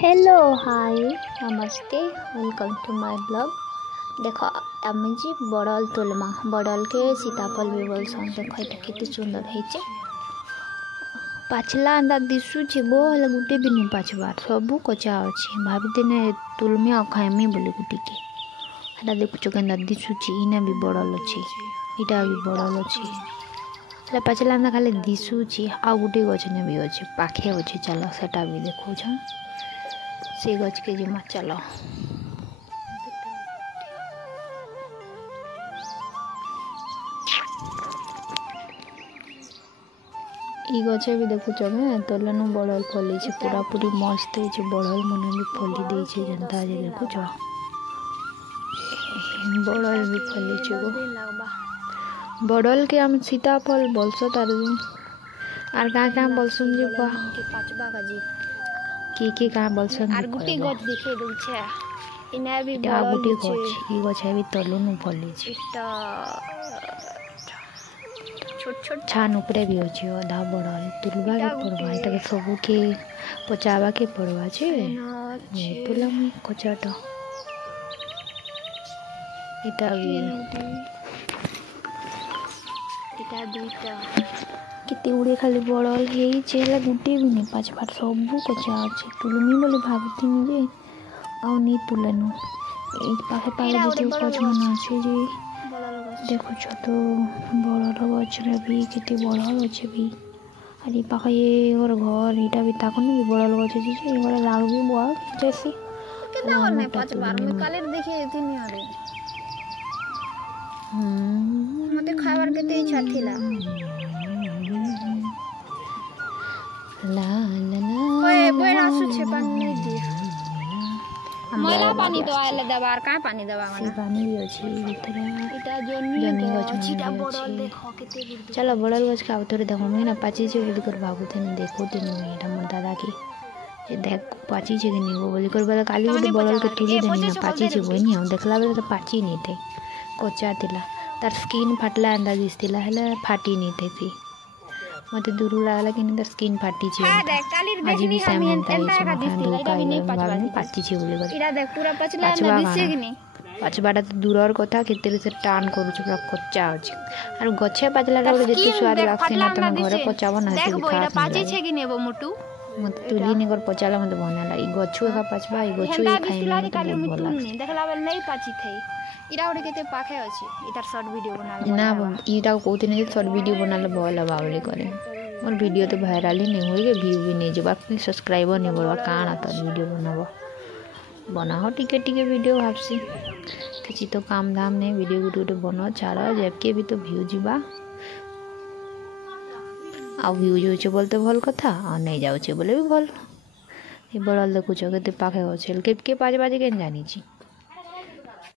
Hello hi नमस्ते welcome to my blog. देख आम जी बड़ल तुलमा बड़ल के सीताफल भी बोलसन। देख ये केते सुंदर है पाचला अंदा दिशुचे बो हले गुटे भी नहीं पाचबार सबू कचा अच्छे भाभी दिने तुलमी आ खाइमी बोले गुटी के हटा देखुचो केंदा दिशुचे इना भी बड़ल अच्छे इटा भी बड़ल अच्छे हले पाचला अंदा खाली दिशुचे आ गुटे गछने भी अच्छे पाखे अच्छे चलो सेटा भी देखो से गच के जिमा चलो ई गचे भी देखुच में तलनु बड़ल फली पूरा पूरी मस्त है बड़ल मन भी फली दे जनता जे देखुच बड़ल भी फली गो बड़ल के हम सीताफल बोलसो तार आर का बोलसन जे पाचबा का की का बोलसन आर गुटी गछ देखे दउ छे इना भी बड़ल गुटी गछ ई गछ भी तलनु फली छे छोट छोट छान उपरे भी होची आधा बड़ल तुलबा के पड़वा एटा के सबू के पचावा के पड़वा छे तुला में कचाटा एटा भी एटा दुईटा किते उड़े खाली बड़ल हे चेला गुटे भी नहीं पाँच बार सबू कचा अच्छे तुलमी बोले भाबुथिन जे आउ नहीं तुलनु ए पाखे पाखे जे कच मन अच्छे जे देखो तो बड़ल गछ रे भी किते बड़ल अच्छे भी अरे पाखे ये और घर इटा भी ताकन भी बड़ल गछ जे ये वाला लाग भी बुआ जैसे कितना और में पाँच बार में काले देखे इतनी अरे मते खावर केते इच्छा थिला ला ला ला ओए बड़ा सुछे पानी नहीं दे मैला पानी तो आले दबार का पानी दबावा ना पानी भी अछि भीतर इटा जोनी गछ छिटा बड़ल देखो केते गिर चलो बड़ल गछ का उतरे देखो मैं ना पाची जे बोली कर बाबू थे देखो दिन में एटा मोर दादा की जे देख पाची जे नहीं वो बोली कर बड़ा काली उठ बड़ल के तुली देनी ना पाची जे होनी हम देखला बेले तो पाची नहीं थे कोचा तिला तार स्किन फाटला अंदा दिसतिला हला फाटी नहीं थे सी मते दूर लागला कि तार स्किन फाटी छे आज भी सेम एंता है दिसतिला भी नहीं पाची छे बोले कर इरा देख पूरा पचला ना दिसे कि नहीं पाचबाटा तो दूरर कथा केते से टान करू छ पूरा कच्चा अछि आर गछे पाचला रे जेते स्वाद लागसे ना तुम घरे पचाबो ना देख बोइरा पाची छे कि नेबो मोटू मत तुली ने कर पचाला मते बना लाई गछु का पाचबा ई गछु ई खाइ में काले बोला देखला बेल नहीं पाची थई इरा ओडे केते पाखे अछि इतार शॉर्ट वीडियो बनाले ना इरा कोते ने शॉर्ट वीडियो बनाले बोला बावली करे मोर वीडियो तो वायरल ही नहीं होई के व्यू भी नहीं जबा सब्सक्राइबर नहीं बोलवा काना त वीडियो बनाबो बनाओ टिके टिके वीडियो भाबसी किछि तो काम धाम नहीं वीडियो गुटे बनो छाड़ा जबके भी तो व्यू जीवा आ व्यू होचे बोलते भल कथा आ नहीं जाउचे बोले भी भल ए बड़ल देखुछ केते पाखे होछेल के 5 बजे के जानी छी।